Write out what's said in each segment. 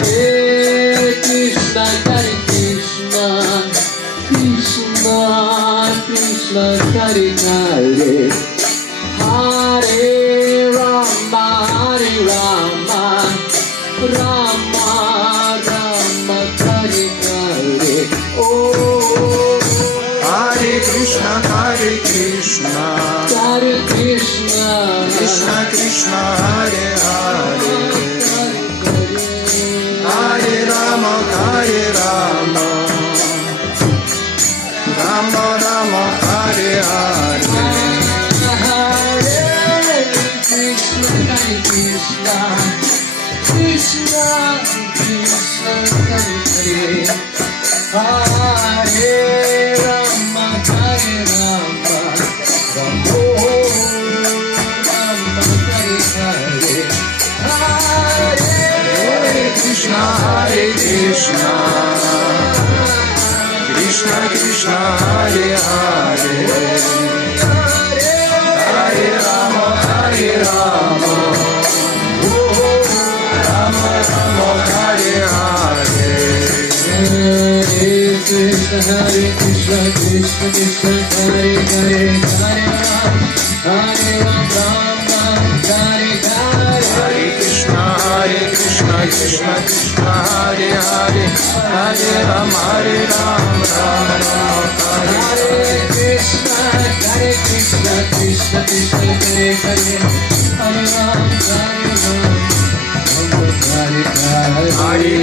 Hare Krishna, Hare Krishna, Krishna Krishna, Hare Hare, Hare Rama, Hare Rama, Rama Rama, Hare Hare. Oh, Hare Krishna, Hare Krishna, Hare Krishna, Krishna Krishna, Hare Hare, Hare Rama, Hare Rama, Rama Rama, Hare Hare. Hare Krishna, Hare Krishna, Krishna Krishna, Hare Hare, Hare Rama, Hare Rama, Rama Rama, Hare Hare, Hare Krishna, Hare Krishna, Krishna Krishna, Hare Hare, Hare Rama, Hare Rama, Rama Rama, Hare Hare. Hare Krishna, Hare Krishna, Krishna Krishna, Hare Hare, Hare Ram, Ram Ram, Hare Hare. Hare Krishna, Krishna Krishna, Hare Hare, Hare Rama, Ram Ram, Hare Hare Krishna, Krishna Krishna, Hare Hare, Hare Ram, Hare Hare. Hare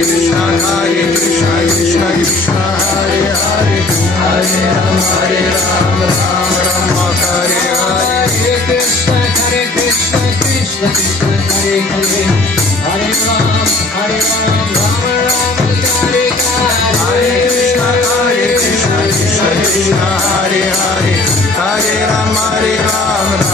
Krishna, Krishna Krishna, Hare Hare, Hare Rama, Ram Ram, Hare Hare. Hare Krishna, Krishna Krishna, Hare Hare, Hare Ram, Ram Ram, Hare Hare. Hare Krishna, Krishna Krishna, Hare Hare, Hare Rama, Ram